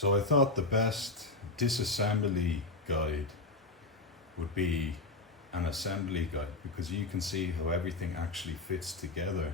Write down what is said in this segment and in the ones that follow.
So I thought the best disassembly guide would be an assembly guide, because you can see how everything actually fits together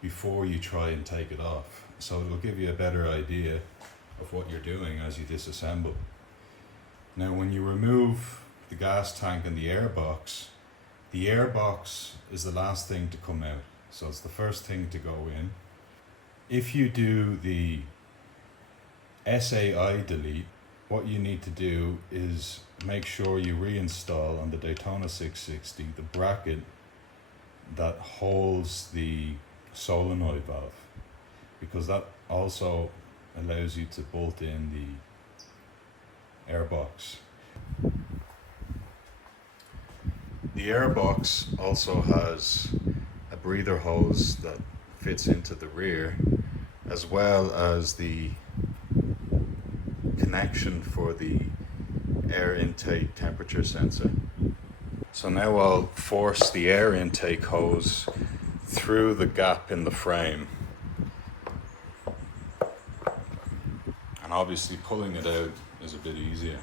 before you try and take it off. So it'll give you a better idea of what you're doing as you disassemble. Now when you remove the gas tank and the airbox is the last thing to come out. So it's the first thing to go in. If you do the SAI delete, what you need to do is make sure you reinstall on the Daytona 660 the bracket that holds the solenoid valve, because that also allows you to bolt in the airbox. The airbox also has a breather hose that fits into the rear, as well as the connection for the air intake temperature sensor. So now I'll force the air intake hose through the gap in the frame, and obviously pulling it out is a bit easier.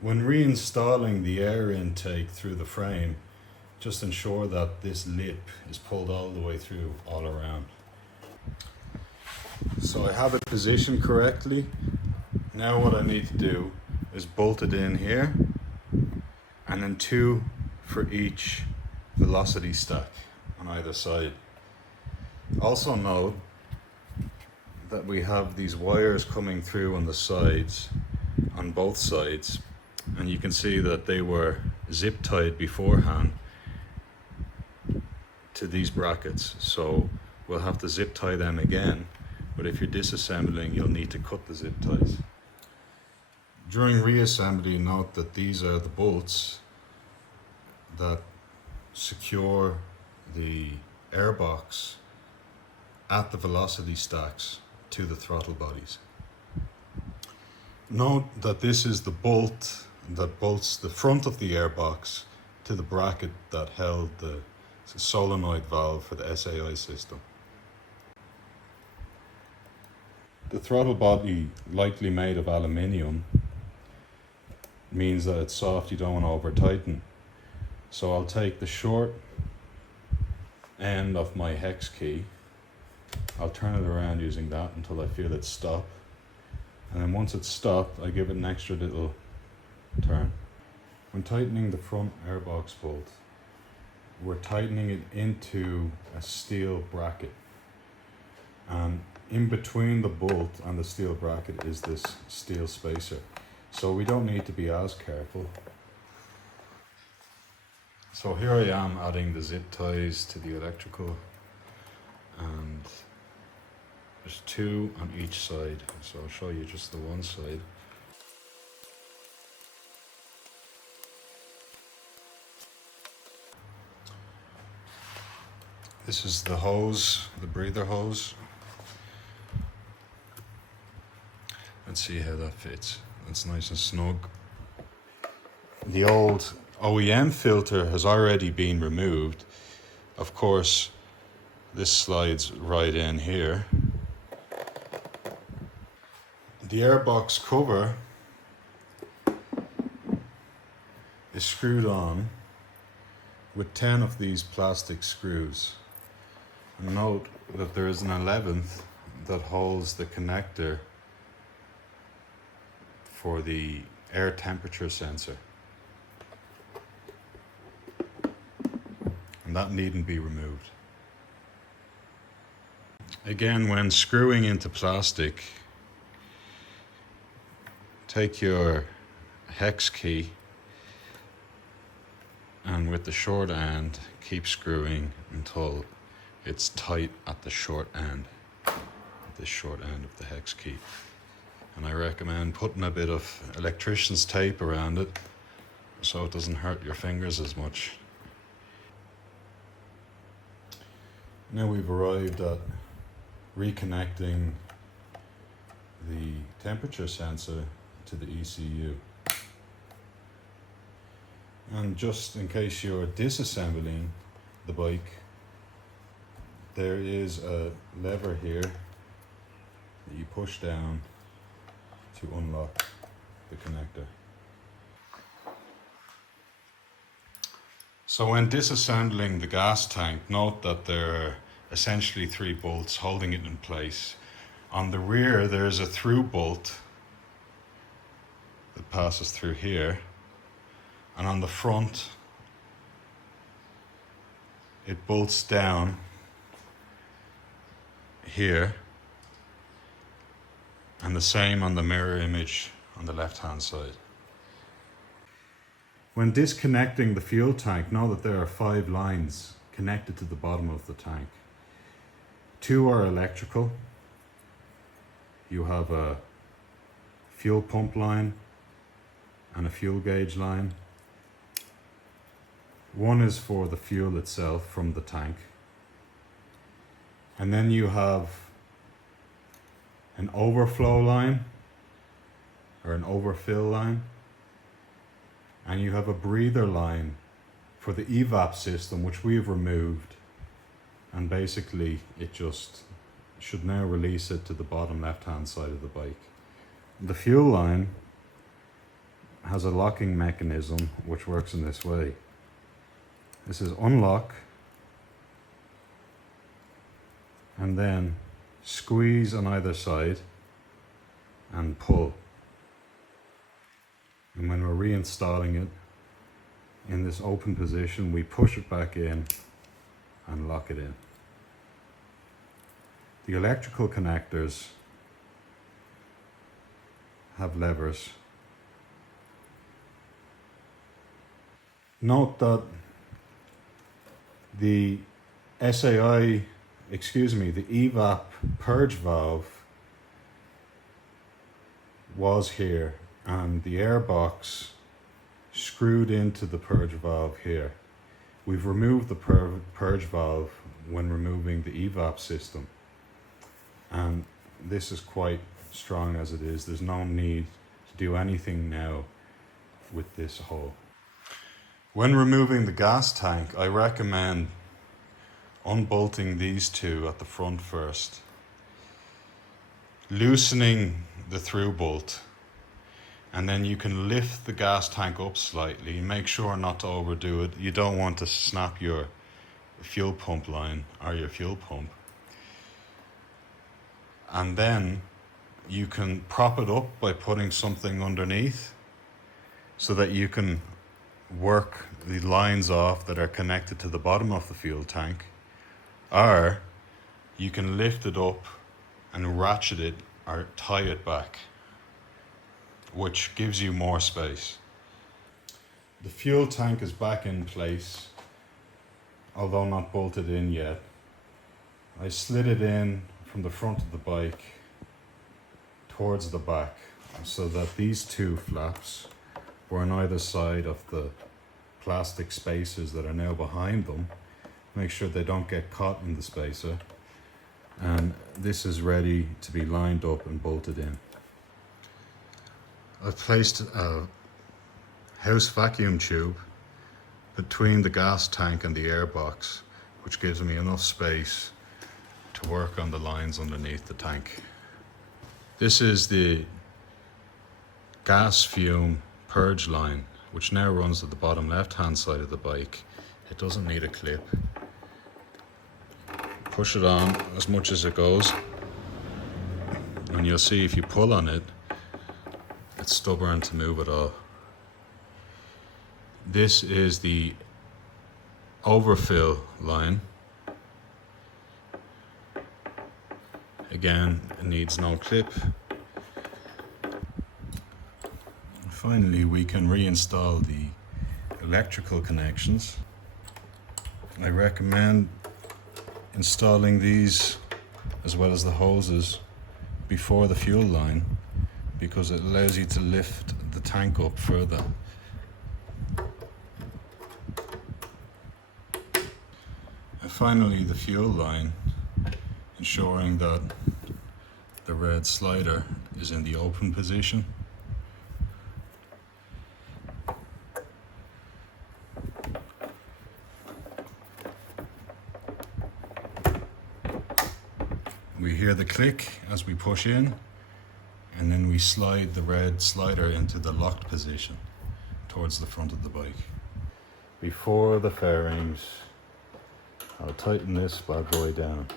When reinstalling the air intake through the frame, just ensure that this lip is pulled all the way through, all around. So I have it positioned correctly. Now what I need to do is bolt it in here, and then 2 for each velocity stack on either side. Also note that we have these wires coming through on the sides, on both sides, and you can see that they were zip tied beforehand to these brackets, so we'll have to zip tie them again, but if you're disassembling you'll need to cut the zip ties. During reassembly, note that these are the bolts that secure the airbox at the velocity stacks to the throttle bodies. Note that this is the bolt that bolts the front of the airbox to the bracket that held the solenoid valve for the SAI system. The throttle body, likely made of aluminium, means that it's soft, you don't want to over tighten. So I'll take the short end of my hex key, I'll turn it around using that until I feel it stop, and then once it's stopped I give it an extra little turn. When tightening the front airbox bolt, we're tightening it into a steel bracket, and in between the bolt and the steel bracket is this steel spacer, so we don't need to be as careful. So here I am adding the zip ties to the electrical, and there's 2 on each side, so I'll show you just the one side. This is the hose, the breather hose. Let's see how that fits. That's nice and snug. The old OEM filter has already been removed. Of course, this slides right in here. The airbox cover is screwed on with 10 of these plastic screws. And note that there is an 11th that holds the connector for the air temperature sensor, and that needn't be removed. Again, when screwing into plastic, take your hex key and with the short end keep screwing until it's tight at the short end, at the short end of the hex key. And I recommend putting a bit of electrician's tape around it so it doesn't hurt your fingers as much. Now we've arrived at reconnecting the temperature sensor to the ECU. And just in case you're disassembling the bike, there is a lever here that you push down to unlock the connector. So when disassembling the gas tank, note that there are essentially 3 bolts holding it in place. On the rear there's a through bolt that passes through here, and on the front it bolts down here, and the same on the mirror image on the left hand side. When disconnecting the fuel tank, know that there are 5 lines connected to the bottom of the tank. 2 are electrical. You have a fuel pump line and a fuel gauge line. 1 is for the fuel itself from the tank. And then you have an overflow line or an overfill line. And you have a breather line for the EVAP system, which we've removed. And basically it just should now release it to the bottom left hand side of the bike. The fuel line has a locking mechanism which works in this way. This is unlock and then squeeze on either side and pull. And when we're reinstalling it in this open position, we push it back in and lock it in. The electrical connectors have levers. Note that the the EVAP purge valve was here, and the airbox screwed into the purge valve here. We've removed the purge valve when removing the EVAP system, and this is quite strong as it is. There's no need to do anything now with this hole. When removing the gas tank, I recommend unbolting these 2 at the front first, loosening the through bolt, and then you can lift the gas tank up slightly. Make sure not to overdo it. You don't want to snap your fuel pump line or your fuel pump. And then you can prop it up by putting something underneath so that you can work the lines off that are connected to the bottom of the fuel tank, or you can lift it up and ratchet it or tie it back, which gives you more space. The fuel tank is back in place, although not bolted in yet. I slid it in from the front of the bike towards the back so that these 2 flaps were on either side of the plastic spacers that are now behind them. Make sure they don't get caught in the spacer. And this is ready to be lined up and bolted in. I've placed a house vacuum tube between the gas tank and the airbox, which gives me enough space to work on the lines underneath the tank. This is the gas fume purge line, which now runs at the bottom left hand side of the bike. It doesn't need a clip. Push it on as much as it goes, and you'll see if you pull on it, it's stubborn to move at all. This is the overfill line. Again, it needs no clip. Finally, we can reinstall the electrical connections. I recommend installing these as well as the hoses before the fuel line, because it allows you to lift the tank up further. And finally, the fuel line, ensuring that the red slider is in the open position. We hear the click as we push in, and then we slide the red slider into the locked position towards the front of the bike. Before the fairings, I'll tighten this bad boy down.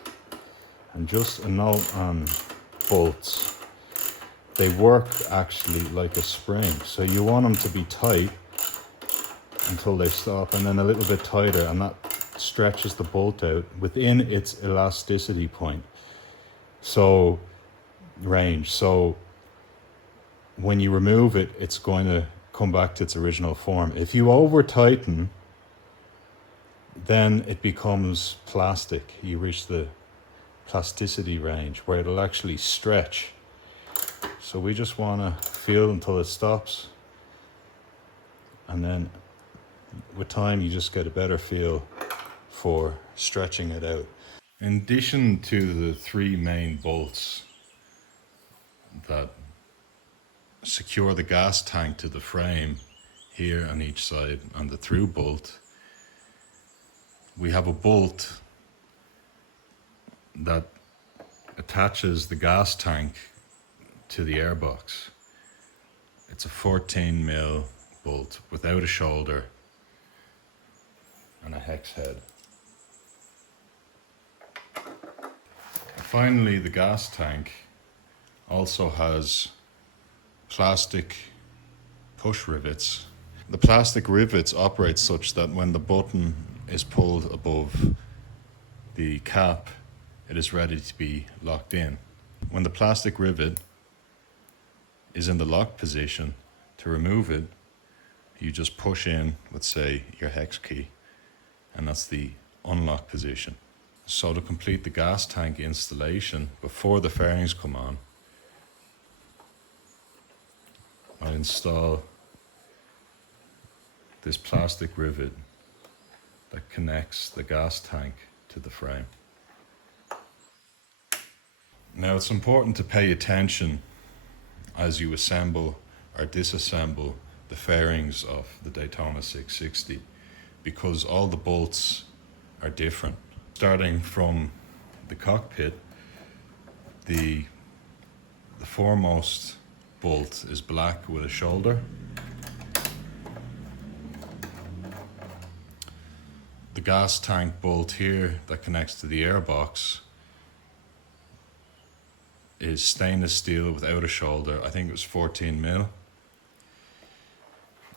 And just a note on bolts. They work actually like a spring. So you want them to be tight until they stop, and then a little bit tighter, and that stretches the bolt out within its elasticity point. So, range. So when you remove it, it's going to come back to its original form. If you over tighten, then it becomes plastic. You reach the plasticity range where it'll actually stretch. So we just want to feel until it stops, and then with time you just get a better feel for stretching it out. In addition to the three main bolts that secure the gas tank to the frame here on each side and the through bolt, we have a bolt that attaches the gas tank to the airbox. It's a 14mm bolt without a shoulder and a hex head. Finally, the gas tank also has plastic push rivets. The plastic rivets operate such that when the button is pulled above the cap, it is ready to be locked in. When the plastic rivet is in the lock position, to remove it, you just push in with, say, your hex key, and that's the unlock position. So to complete the gas tank installation before the fairings come on, I install this plastic rivet that connects the gas tank to the frame. Now it's important to pay attention as you assemble or disassemble the fairings of the Daytona 660, because all the bolts are different. Starting from the cockpit, the foremost bolt is black with a shoulder. The gas tank bolt here that connects to the airbox is stainless steel without a shoulder. I think it was 14mm.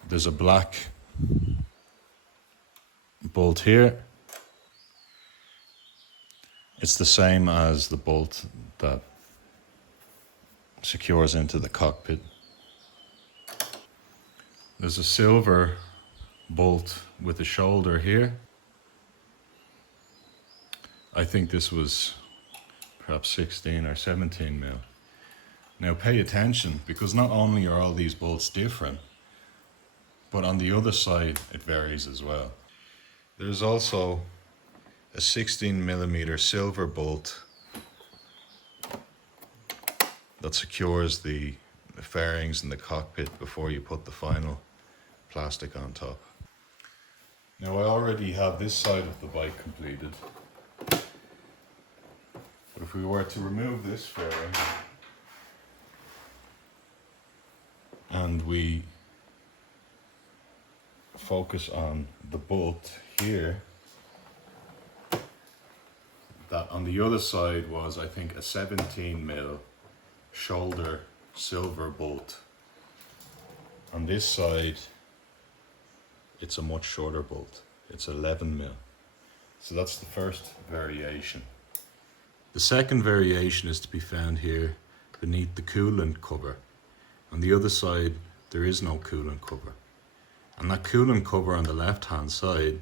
There's a black bolt here. It's the same as the bolt that secures into the cockpit. There's a silver bolt with a shoulder here. I think this was perhaps 16 or 17mm. Now pay attention, because not only are all these bolts different, but on the other side it varies as well. There's also a 16mm silver bolt that secures the fairings in the cockpit before you put the final plastic on top. Now I already have this side of the bike completed. But if we were to remove this fairing and we focus on the bolt here, that on the other side was, I think, a 17mm shoulder silver bolt. On this side, it's a much shorter bolt. It's 11mm. So that's the first variation. The second variation is to be found here beneath the coolant cover. On the other side, there is no coolant cover. And that coolant cover on the left-hand side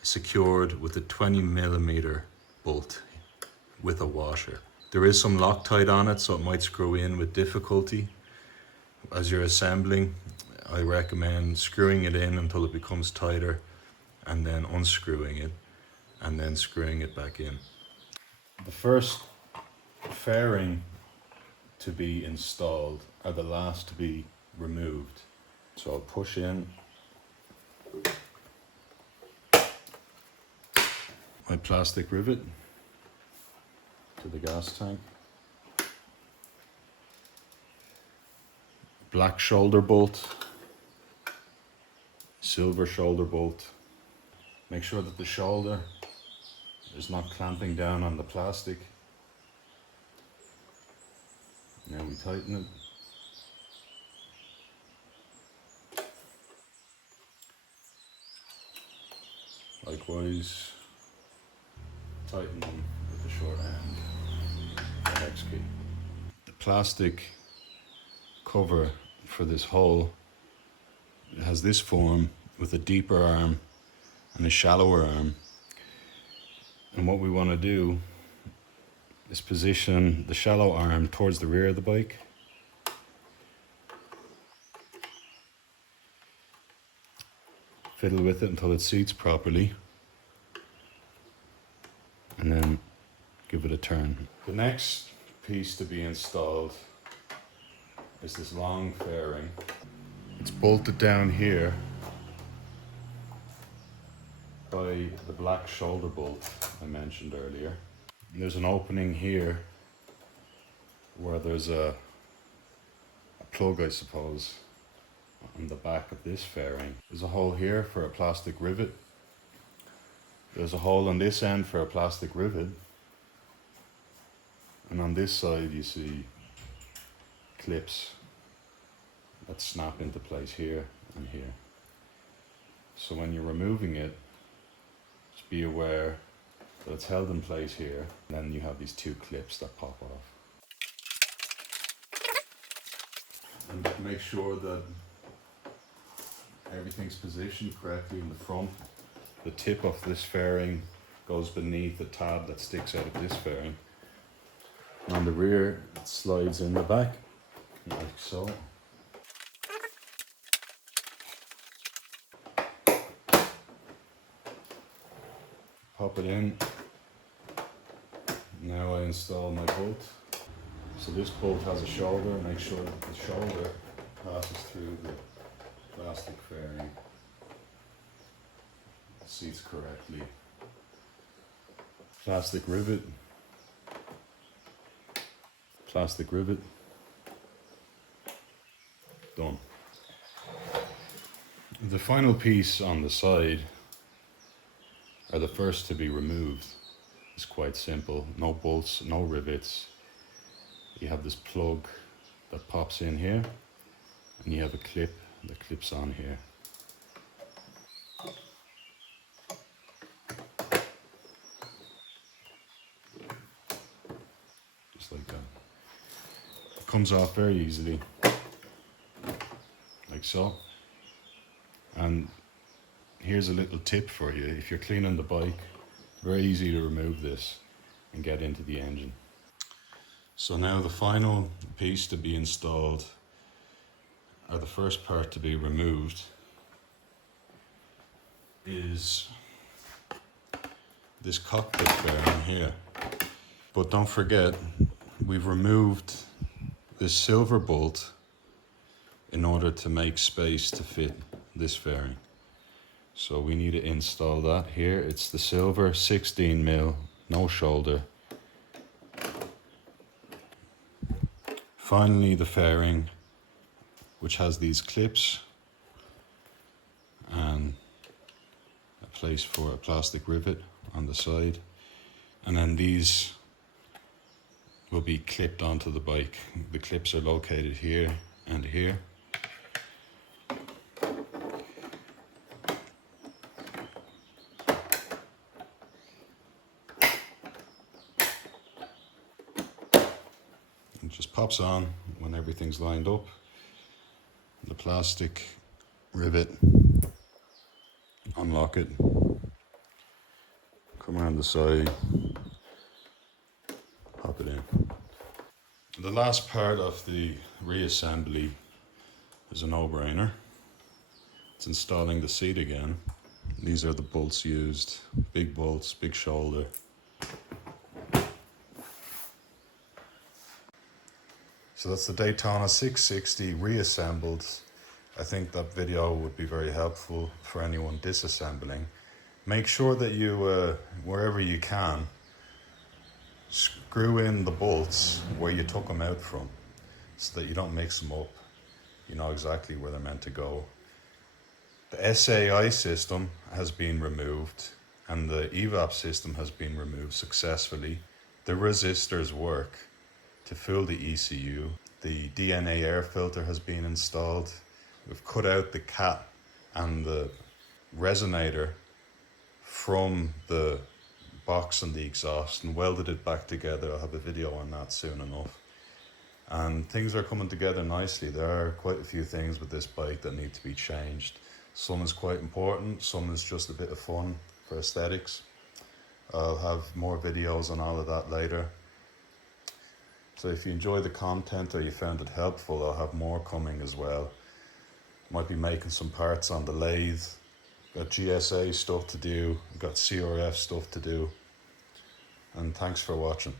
is secured with a 20mm bolt with a washer. There is some Loctite on it, so it might screw in with difficulty. As you're assembling, I recommend screwing it in until it becomes tighter, and then unscrewing it, and then screwing it back in. The first fairing to be installed are the last to be removed. So I'll push in my plastic rivet to the gas tank. black shoulder bolt, silver shoulder bolt. Make sure that the shoulder is not clamping down on the plastic. Now we tighten it. Likewise, tighten them with the short end, the hex key. The plastic cover for this hole has this form with a deeper arm and a shallower arm. And what we want to do is position the shallow arm towards the rear of the bike. Fiddle with it until it seats properly, and then give it a turn. The next piece to be installed is this long fairing. It's bolted down here by the black shoulder bolt I mentioned earlier. And there's an opening here where there's a plug, I suppose, on the back of this fairing. There's a hole here for a plastic rivet. There's a hole on this end for a plastic rivet. And on this side you see clips that snap into place here and here. So when you're removing it, just be aware that it's held in place here. And then you have these two clips that pop off. And make sure that everything's positioned correctly in the front. The tip of this fairing goes beneath the tab that sticks out of this fairing. And on the rear, it slides in the back, like so. Pop it in. Now I install my bolt. So this bolt has a shoulder. Make sure that the shoulder passes through the plastic fairing, seats correctly. Plastic rivet, done. The final piece on the side are the first to be removed. It's quite simple, no bolts, no rivets. You have this plug that pops in here, and you have a clip that clips on here. Just like that. It comes off very easily, like so. And here's a little tip for you. If you're cleaning the bike, very easy to remove this and get into the engine. So now the final piece to be installed, or the first part to be removed, is this cockpit fairing here. But don't forget, we've removed this silver bolt in order to make space to fit this fairing. So we need to install that here. It's the silver 16mm, no shoulder. Finally, the fairing, which has these clips and a place for a plastic rivet on the side. And then these will be clipped onto the bike. The clips are located here and here. It just pops on when everything's lined up. The plastic rivet, unlock it, come around the side, pop it in. The last part of the reassembly is a no-brainer. It's installing the seat again. These are the bolts used, big bolts, big shoulder. So that's the Daytona 660 reassembled. I think that video would be very helpful for anyone disassembling. Make sure that you, wherever you can, screw in the bolts where you took them out from, so that you don't mix them up. you know exactly where they're meant to go. The SAI system has been removed and the EVAP system has been removed successfully. The resistors work to fill the ECU. The DNA air filter has been installed. We've cut out the cat and the resonator from the box and the exhaust and welded it back together. I'll have a video on that soon enough. And things are coming together nicely. There are quite a few things with this bike that need to be changed. Some is quite important, some is just a bit of fun for aesthetics. I'll have more videos on all of that later. So if you enjoy the content or you found it helpful, I'll have more coming as well. Might be making some parts on the lathe. Got GSA stuff to do, got CRF stuff to do. And thanks for watching.